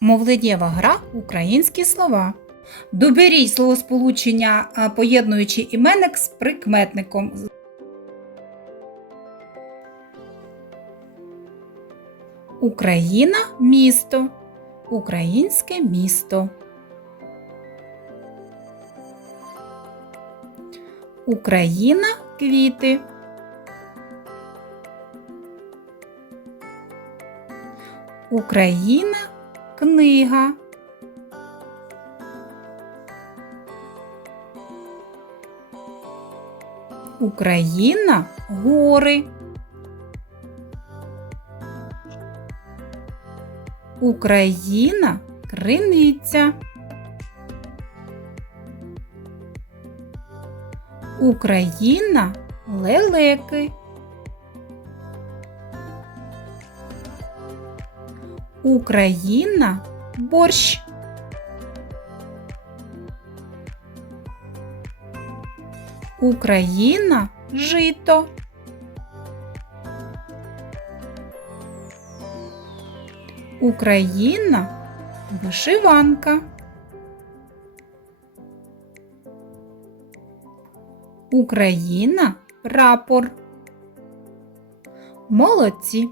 Мовленнєва гра українські слова. Доберіть словосполучення, поєднуючи іменник з прикметником. Україна місто. Українське місто. Україна квіти. Україна книга. Україна гори. Україна криниця. Україна лелеки. Україна борщ. Україна жито. Україна вишиванка. Україна прапор. Молодці!